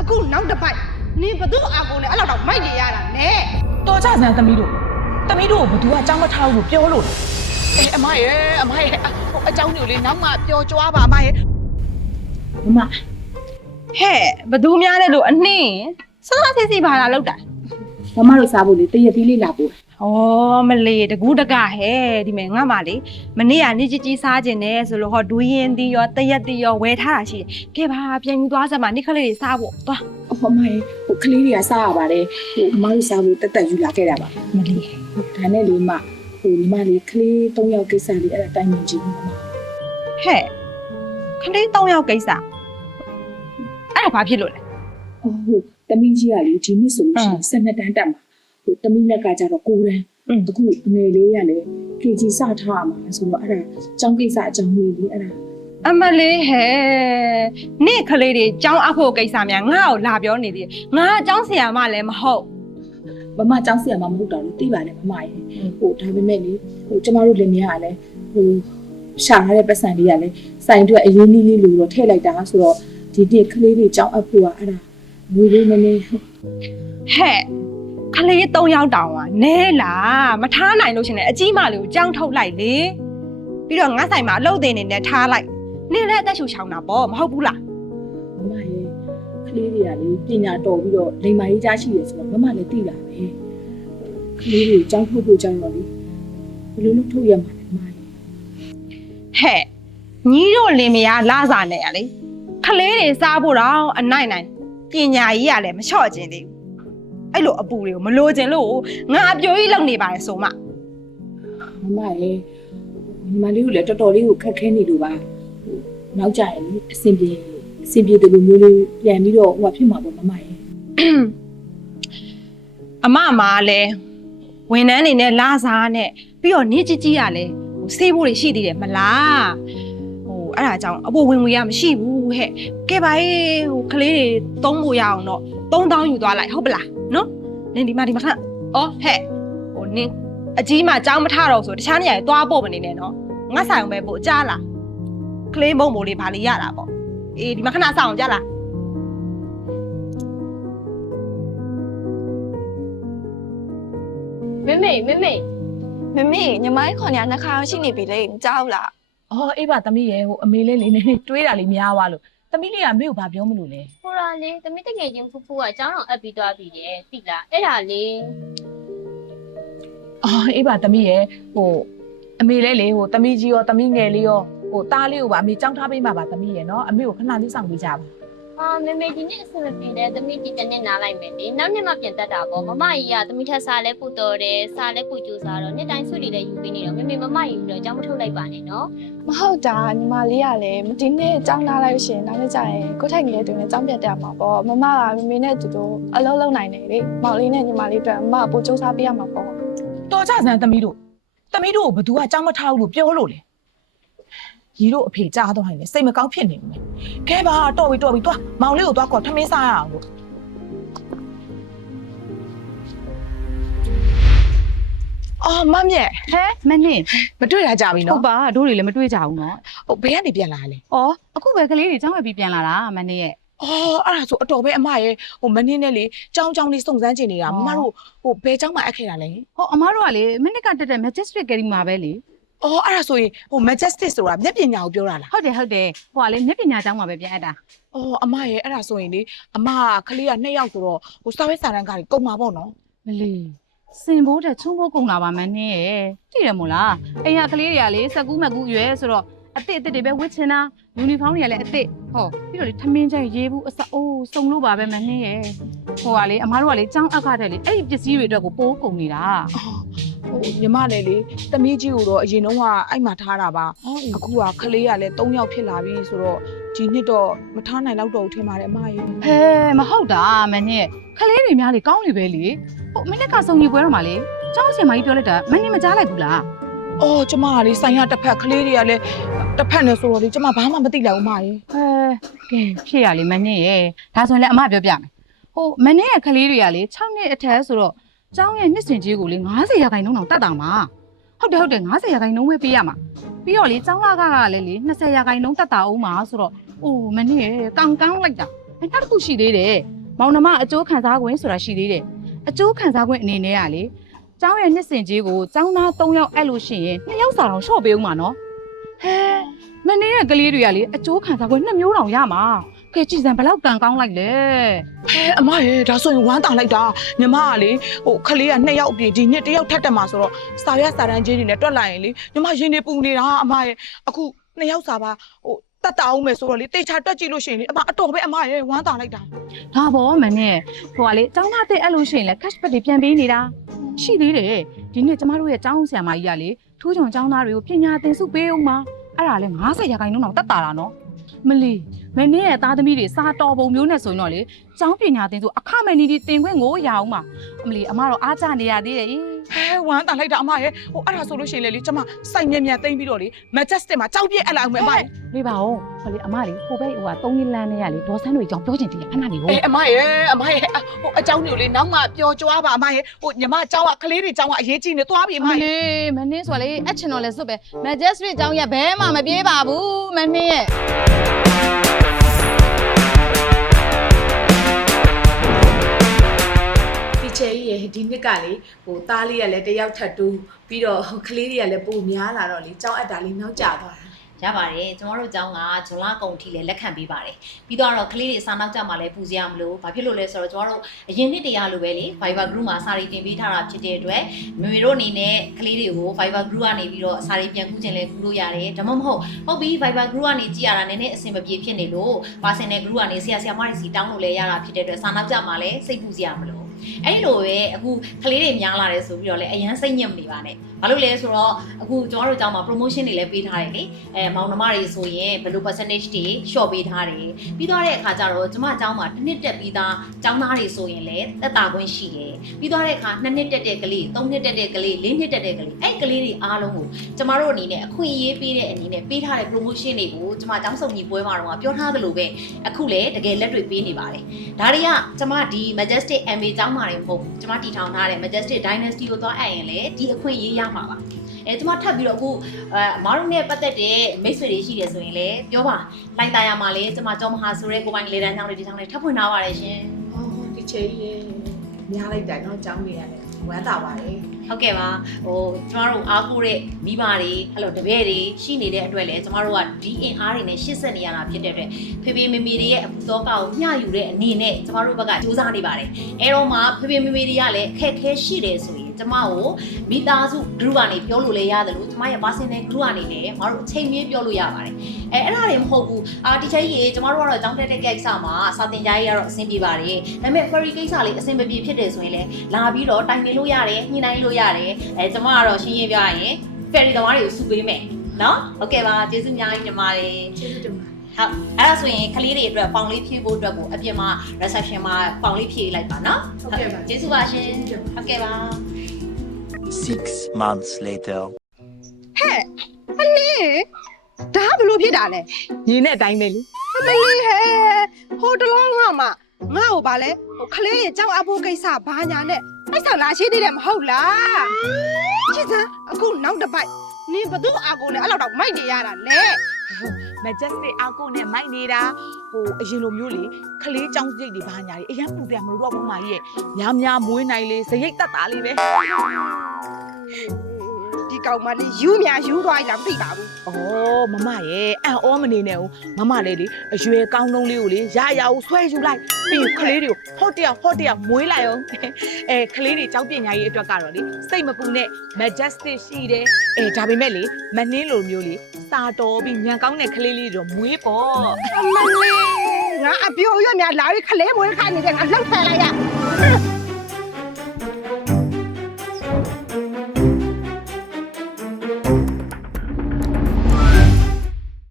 အခုနောက်တစ်ပိုက်နင်ဘသူအာကုန်နဲ့အဲ့လောက်တော့မိုက်နေရတာနဲ့တော်ကြစမ်းသမီးတို့ကိုဘသူကကြောင်းမထားဘူးလို့ပြောလို့အမရဲ့အကြောင်းမျိုးလေးနောက်မှပျော်ကြွားပါအမရဲ့မဟဲ့ဘသူများလဲလို့အနှင်းစားစီစီပါလာလောက်တာမမတို့စားဖို့လေတရက်သီးလေးလာပို့ဩမလေးတကူးတကဟဲ့ဒီမဲ့ငါမလေးမနေ့ကနေကြီးစားခြင်းနဲ့ဆိုလို့ဟောဒူးရင်တီရောတရက်တီရောဝယ်ထားတာရှိတယ်ကဲပါပြန်ယူသွားစမ်းပါနိခလေးတွေစားဖို့သွားမမရေကလေးတွေကစားရပါတယ်မမတို့စားဖို့တက်ယူလာခဲ့တာပါမလေးဒါနဲ့လေမညီမလေးကလေး3ယောက်ကိစ္စလေးအဲ့ဒါတိုင်မြင်ကြည့်မမဟဲ့ကလေး3ယောက်ကိစ္စအဲ့ဒါဘာဖြစ်လို့လဲဟုတ်တမီးကြီးကလေဒီနေ့ဆိုလို့ရှိရင်12တန်းတက်မှာတမီးလက်ကကြတော့9တန်းအခုငယ်လေးရလေ KG စထားမှာဆိုတော့အဲ့ဒါကျောင်းကိစ္စအကြောင်းလေးလေအဲ့ဒါအမလေးဟဲ့နေ့ကလေးတွေကျောင်းအဖို့ကိစ္စများငါ့ကိုလာပြောနေသေးတယ်ငါကျောင်းဆရာမလည်းမဟုတ်မမကျောင်းဆရာမမဟုတ်တော့လို့သိပါနဲ့မမရေဒါပေမဲ့လေကျမတို့လင်မယားကလည်းရှာရတဲ့ပတ်စံလေးကလည်းစိုင်အတွက်အရေးနည်းလေးလို့တော့ထည့်လိုက်တာဆိုတော့ဒီနေ့ကလေးတွေကျောင်းအဖို့ကအဲ့ဒါငွေလေးနည်းနည်းဟဲ့ကလေး3ယောက်တောင်อ่ะနဲလားမထားနိုင်လို့ရှင်လေအကြီးမလေးကိုကြောင်းထုတ်လိုက်လေပြီးတော့ငါးဆိုင်မှာအလုပ်တင်နေနဲ့ထားလိုက်နင်လည်းအသက်ရှူချောင်းတာပေါ့မဟုတ်ဘူးလားမမရေကလေးတွေကလေပညာတော်ပြီးတော့လိမ္မာရေးကြားရှိတယ်ဆိုတော့မမလည်းသိတာပဲကလေးတွေကြောင်းထုတ်ဖို့ကြောင်းတော့လေဘယ်လိုလုပ်ထုတ်ရမှာလဲမမရေဟဲ့ညီတို့လင်မယားလာစားနေရလေကလေးတွေစားဖို့တော့အနိုင်နိုင်ပညာကြီးကလည်းမလျှော့ခြင်းသေးဘူးအဲ့လိုအပူတွေကိုမလိုချင်လို့ငါအပြိုကြီးလောက်နေပါတယ်ဆိုမှမမရေညီမလေးကိုလည်းတော်တော်လေးကိုခက်ခဲနေလို့ပါနောက်ကြရင်အဆင်ပြေတယ်လို့မျိုးလေးပြန်ပြီးတော့ဟိုဖြစ်မှာပေါ့မမရေအမလည်းဝန်ထမ်းနေနဲ့လာစားနဲ့ပြီးတော့နေကြီးကလည်းဆေးဖို့တွေရှိသေးတယ်မလားအဲ့ဒါကြောင့်အပေါ်ဝင်ငွေရမရှိဘူးဟဲ့ကဲပါကလေးတွေသုံးဖို့ရအောင်တော့3000ယူသွားလိုက်ဟုတ်ပလားနော်နင်ဒီမှာခဏဩဟဲ့နင်အကြီးမှကြောင်းမထတော့ဆိုတခြားနေရာတွေသွားပို့မနေနဲ့နော်ငါဆိုင်အောင်ပဲပို့ကြားလားကလေးမုံမိုးလေးဘာလေးရတာပေါ့အေးဒီမှာခဏစောင့်ကြားလားမမေညီမလေးခေါ်နေနှခါရှိနေပြီလေမကြောက်လားအော်အေးပါသမီးရဲ့အမေလေးလေးနေတွေးတာလေးများသွားလို့သမီးလေးကမေကိုဘာပြောမလို့လဲဟိုလာလေသမီးတကယ်ချင်းဖူးဖူးကအကြောင်းတော့အပ်ပြီးသွားပြီလေသိလားအဲ့ဒါလေအော်အေးပါသမီးရဲ့အမေလေးလေသမီးကြီးရောသမီးငယ်လေးရောသားလေးကိုပါအမေကြောင်းထားပေးမှာပါသမီးရဲ့နော်အမေကိုခဏလေးစောင့်ပေးကြပါမမေဒီနေ့အဆင်မပြေတဲ့သမီးဒီတနေ့နားလိုက်မယ်လေနောက်နေ့မှပြန်တက်တာပေါ့မမကြီးကသမီးထက်စားလဲပူတော်တယ်စားလဲပူကြိုးစားတော့နေ့တိုင်းဆွေတွေလည်းယူပေးနေတော့မမေမမကြီးပြီးတော့ကြောင်းမထုတ်လိုက်ပါနဲ့နော်မဟုတ်တာညီမလေးကလည်းဒီနေ့ကြောင်းလာလိုက်ရှင်နောက်နေ့ကျရင်ကိုထိုက်ငယ်တူနဲ့ကြောင်းပြတ်တက်မှာပေါ့မမကမမေနဲ့တူတူအလုံးလုံးနိုင်တယ်လေမောင်လေးနဲ့ညီမလေးအတွက်မမပို့ကြိုးစားပေးရမှာပေါ့တော်ကြစမ်းသမီးတို့ကိုဘသူကကြောင်းမထားဘူးလို့ပြောလို့လေရီတို့အဖေကြားတော့ဟိုင်းလေစိတ်မကောင်းဖြစ်နေမယ်။ခဲပါတော့ပြီသွားမောင်လေးကိုသွားခေါ်ထမင်းစားရအောင်လို့အော်မမြက်ဟဲမနင်းမတွေ့ရကြပြီနော်ဟုတ်ပါတို့တွေလည်းမတွေ့ကြဘူးနော်ဘယ်ကနေပြန်လာလဲဩအခုပဲကလေးတွေကျောင်းဝယ်ပြီးပြန်လာတာမနင်းရဲ့အော်အဲ့ဒါဆိုအတော်ပဲအမရဲ့မနင်းနဲ့လေကျောင်းလေးစုံစမ်းချင်နေတာမမတို့ဘယ်ကျောင်းမှာအပ်ခဲ့တာလဲဟောအမတို့ကလေမနစ်ကတက်တဲ့ Majestic Academy မှာပဲလေအော်အဲ့ဒါဆိုရင်Majestic ဆိုတာမျက်ပညာကိုပြောတာလားဟုတ်တယ်ဟိုကလေမျက်ပညာကျောင်းမှာပဲပြန်အပ်တာအော်အမရဲ့အဲ့ဒါဆိုရင်လေအမကလေးက2ယောက်ဆိုတော့စာဝဲစာတန်းကားကြီးကုန်မှာပေါ့နော်မလီစင်ဘိုးတဲ့ချုံဘိုးကုန်လာပါမန်းနဲ့သိတယ်မို့လားအိမ်ကကလေးတွေကလေစက်ကူးမကူရွယ်ဆိုတော့အစ်တွေပဲဝစ်ချင်တာယူနီဖောင်းတွေကလည်းအစ်ဟောပြီးတော့လေထမင်းကျရေးဘူးအစအိုးစုံလို့ပါပဲမန်းနဲ့ရဲ့ဟိုကလေအမားတို့ကလေကျောင်းအခတဲ့လေအဲ့ဒီပစ္စည်းတွေအတွက်ကိုပိုးကုန်နေတာညီမလည်းလေသမီးကြီးကိုတော့အရင်တုန်းကအဲ့မှာထားတာပါအခုကကလေးကလည်း3ယောက်ဖြစ်လာပြီဆိုတော့ဒီနှစ်တော့မထားနိုင်တော့ဘူးထင်ပါတယ်အမရေဟဲမဟုတ်တာမင်းနဲ့ကလေးတွေများလေကောင်းနေပဲလေမင်းကစုံကြီးပွဲတော့မှလေကျောင်းဆင်မကြီးပြောလိုက်တာမင်းနေမကြားလိုက်ဘူးလားအော်ကျမကလေဆိုင်ရတစ်ဖက်ကလေးတွေကလည်းတစ်ဖက်နဲ့ဆိုတော့လေကျမဘာမှမသိလိုက်ဘူးအမရေကဲဖြစ်ရလေမင်းနဲ့ရဲ့ဒါဆိုရင်လည်းအမပြောပြမယ်မင်းနဲ့ရဲ့ကလေးတွေကလေ6နှစ်အထက်ဆိုတော့ကျောင်းရဲ့နှစ်စဉ်ကြီးကိုလေ90%တောင်တတ်တာမှာဟုတ်တယ်90%ဝယ်ပေးရမှာပြီးတော့လေကျောင်းလာကလည်းလေ20%တတ်တာအောင်မှာဆိုတော့အိုးမင်းရဲ့ကောင်းလိုက်တာ အဲ့နောက်တစ်ခုရှိသေးတယ်မောင်နှမအကျိုးခံစားခွင့်ဆိုတာရှိသေးတယ်အကျိုးခံစားခွင့်အနေနဲ့ကလေကျောင်းရဲ့နှစ်စဉ်ကြီးကိုကျောင်းသား3ယောက်အဲ့လို့ရှိရင်2ယောက်စာတော့ရှော့ပေးဦးမှာနော်ဟဲမနေ့ကကလေးတွေကလေအကျိုးခံစားခွင့်2မျိုးတောင်ရမှာကဲကြည်စံဘလောက်ကန်ကောင်းလိုက်လဲ အမရေဒါဆိုရင်ဝမ်းတာလိုက်တာညီမကလေဟိုခလေးက2ယောက်အပြင်ဒီနှစ်1ယောက်ထပ်တက်မှာဆိုတော့စာရွက်စာတမ်းကြီးတွေနဲ့တွက်လိုက်ရင်လေညီမရင်နေပူနေတာအမရေအခု2ယောက်စာပါဟိုတတ်တာအောင်မယ်ဆိုတော့လေတေချာတွက်ကြည့်လို့ရှိရင်လေအမအတော်ပဲအမရေဝမ်းတာလိုက်တာ ဒါပေါ့မနဲ့ဟိုကလေကျောင်းသားတဲ့အဲ့လို့ရှိရင်လေ cash back တွေပြန်ပေးနေတာရှိသေးတယ်ဒီနေ့ကျမတို့ရဲ့ကျောင်းဆရာမကြီးကလေထိုးချုံကျောင်းသားတွေကိုပညာသင်စုပေးအောင်မှာအဲ့ဒါလေ90%တောင်တတ်တာလားနော်မလီမင်းရဲ့သားသမီးတွေစာတော်ပုံမျိုးနဲ့ဆိုရင်တော့လေကျောင်းပညာသင်ဆိုအခမဲ့နီးဒီတင်ခွင့်ကိုရအောင်ပါအမလီအမတော့အားကြနေရသေးတယ် ဝမ်းတာလိုက်တာအမရေဟိုအဲ့ဒါဆိုလို့ရှိရင်လေကျမစိုက်မြန်သိမ့်ပြီးတော့လေ Majestic မှာကြောက်ပြက်အပ်လိုက်အောင်မယ်အမရေ နေပါဦးဟိုလေအမလေးဟိုဘက်ဟိုက3ရက်လမ်းနဲ့ရလေဒေါ်ဆန်းတို့ကြောင့်ပြောချင်တယ်ခဏနေဘူး အမရေဟိုအเจ้าတွေကိုလေနောက်မှပျော်ကြွားပါအမရေဟိုညီမเจ้าကကလေးတွေเจ้าကအရေးကြီးနေသွားပြီအမရေ လေးမင်းဆိုလေအချင်တော်လဲစွတ်ပဲ Majestic ကျောင်းရဘဲမှမပြေးပါဘူးမင်းရဲ့ ချေကြီးရဲ့ဒီနှစ်ကလေဟိုသားလေးကလည်းတယောက်ထပ်တူးပြီးတော့ကလေးတွေကလည်းပိုများလာတော့လေကြောင်းအပ်တာလေးနောက်ကျသွားတာ ရပါတယ်ကျမတို့ကျောင်းကဇွန်လကုန်ထိလည်းလက်ခံပေးပါတယ်ပြီးတော့ကလေးတွေစာနောက်ကြမှာလည်းပူစရာမလိုဘာဖြစ်လို့လဲဆိုတော့ကျမတို့အရင်နှစ်တရလိုပဲလေ Viber group မှာစာရီတင်ပေးထားတာဖြစ်တဲ့အတွက်မေမေတို့အနေနဲ့ကလေးတွေကို Viber group ကနေပြီးတော့စာရီပြန်ကူးခြင်းလည်းကူးလို့ရတယ်ဒါမှမဟုတ်ဟုတ်ပြီ Viber group ကနေကြည့်ရတာနည်းနည်းအဆင်မပြေဖြစ်နေလို့ personal group ကနေဆရာမတွေစီတောင်းလို့လည်းရတာဖြစ်တဲ့အတွက်စာနောက်ကြမှာလည်းစိတ်ပူစရာမလိုအဲ့လိုပဲအခုကလေးတွေများလာတယ်ဆိုပြီးတော့လည်းအရန်စိတ်ညစ်မနေပါနဲ့ဘာလို့လဲဆိုတော့အခုကျမတို့ကျောင်းမှာ promotion တွေလည်းပေးထားတယ်လေမောင်နှမတွေဆိုရင်ဘယ်လို percentage တွေ short ပေးထားတယ်ပြီးတော့တဲ့အခါကျတော့ကျမကျောင်းမှာတစ်နှစ်တက်ပြီးသားကျောင်းသားတွေဆိုရင်လည်းသက်တာခွင့်ရှိတယ်ပြီးတော့တဲ့အခါ2နှစ်တက်တဲ့ကလေး3နှစ်တက်တဲ့ကလေး4နှစ်တက်တဲ့ကလေးအဲ့ကလေးတွေအားလုံးကိုကျမတို့အနေနဲ့အခွင့်အရေးပေးတဲ့အနေနဲ့ပေးထားတဲ့ promotion တွေကိုကျမကျောင်းစုံညီပွဲမှာတော့ပြောထားသလိုပဲအခုလည်းတကယ်လက်တွေ့ပေးနေပါတယ်ဒါတွေကကျမဒီ Majestic MA ကျောင်းမှာတွေမဟုတ်ဘူးကျမတည်ထောင်ထားတဲ့ Majestic Dynasty ကိုသွားအပ်ရင်လည်းဒီအခွင့်အရေးရမှာပါကျမထပ်ပြီးတော့အခုအမားတို့နဲ့ပတ်သက်တဲ့မိတ်ဆွေတွေရှိတယ်ဆိုရင်လည်းပြောပါလိုက်တာရမှာလေကျမကျောင်းမဟာဆိုရဲကိုပိုင်လေတန်းကျောင်းတွေဒီကျောင်းတွေထပ်ဖွင့်ထားပါတယ်ရှင် ဒီချေကြီးရဲ့များလိုက်တာတော့ကြောင်းနေရတယ်ဝမ်းသာပါတယ် ဟုတ်ကဲ့ပါဟိုကျမတို့အားကိုးတဲ့မိဘတွေအဲ့လိုတပည့်တွေရှိနေတဲ့အတွက်လည်းကျမတို့ကဒီအင်အားတွေနဲ့ရှစ်ဆက်နေရတာဖြစ်တဲ့အတွက်ဖေဖေမေမေတွေရဲ့အပူသောကောက်ကိုမျှယူတဲ့အနေနဲ့ကျမတို့ဘက်ကစူးစမ်းနေပါတယ်အဲတော့မှဖေဖေမေမေတွေကလည်းအခက်အခဲရှိတယ်ဆိုရင်ကျမကိုမိသားစု group ကနေပြောလို့လည်းရတယ်လို့ကျမရဲ့ personal group ကနေလည်းမတို့အချိန်မြင့်ပြောလို့ရပါတယ်အဲ့ဒါတွေမဟုတ်ဘူးတီချာကြီးကျမတို့ကတော့ကျောင်းတက်တဲ့ကိစ္စမှာစာသင်ကြားရေးကတော့အဆင်ပြေပါတယ်ဒါပေမဲ့ ferry ကိစ္စလေးအဆင်မပြေဖြစ်တယ်ဆိုရင်လည်းလာပြီးတော့တိုင်ပင်လို့ရတယ်ညှိနှိုင်းလို့ရတယ်ကျမကတော့ရှင်းရင်းပြရင် ferry သမားတွေကိုစုပေးမယ်နော်ဟုတ်ကဲ့ပါကျေးဇူးများကြီးညီမလေး ကျေးဇူးတင်ပါ ဟုတ်အဲ့ဒါဆိုရင်ကလေးတွေအတွက်ပေါင်လေးဖြည့်ဖို့အတွက်ကိုအပြင်မှာ reception မှာပေါင်လေးဖြည့်လိုက်ပါနော် ဟုတ်ကဲ့ပါ ကျေးဇူးပါရှင်ဟုတ်ကဲ့ပါ 6 months later. ဟဲ့အလေးဒါဘလို့ဖြစ်တာလဲ ညီနဲ့အတိုင်းပဲလေ အမလေးဟဲ့ဟိုတလောငါ့ကိုဗာလဲဟိုခလေးရဲ့ကြောက်အဖို့ကိစ္စဘာညာနဲ့အဲ့ဆောင်လာရှိသေးတယ်မဟုတ်လားချစ်စမ်းအခုနောက်တစ်ပိုက်နင်ဘသူ့အာကိုနဲ့အဲ့လောက်တော့မိုက်နေရတာလဲ Majestic အာကိုနဲ့မိုက်နေတာဟိုအရင်လိုမျိုးလေခလေးចောင်းစိတ်တွေဘာညာတွေအရင်ပူတယ်မလို့တော့ဘုမကြီးရဲ့များမွေးနိုင်လေဇရိတ်တက်တာလေးပဲ ဒီကောင်မလေးယူမြယူသွားရင်လားမသိပါဘူး ဩမမရဲ့အန်အောမနေနဲ့ဦးမမလေးလေအရွယ်ကောင်းတုံးလေးကိုလေရရအောင်ဆွဲယူလိုက်ပြီးခလေးတွေကိုဟော့တရမွေးလိုက်အောင်ခလေးတွေကြောက်ပညာရေးအတွက်ကတော့လေစိတ်မပူနဲ့ Majestic ရှိတယ်ဒါပေမဲ့လေမနှင်းလိုမျိုးလေစာတော်ပြီးညံကောင်းတဲ့ခလေးလေးတော့မွေးပေါ့ အမလေးငါအပြိုရွက်များလာပြီးခလေးမွေးခိုင်းနေတယ်ငါလှုပ်ထန်လိုက်ရ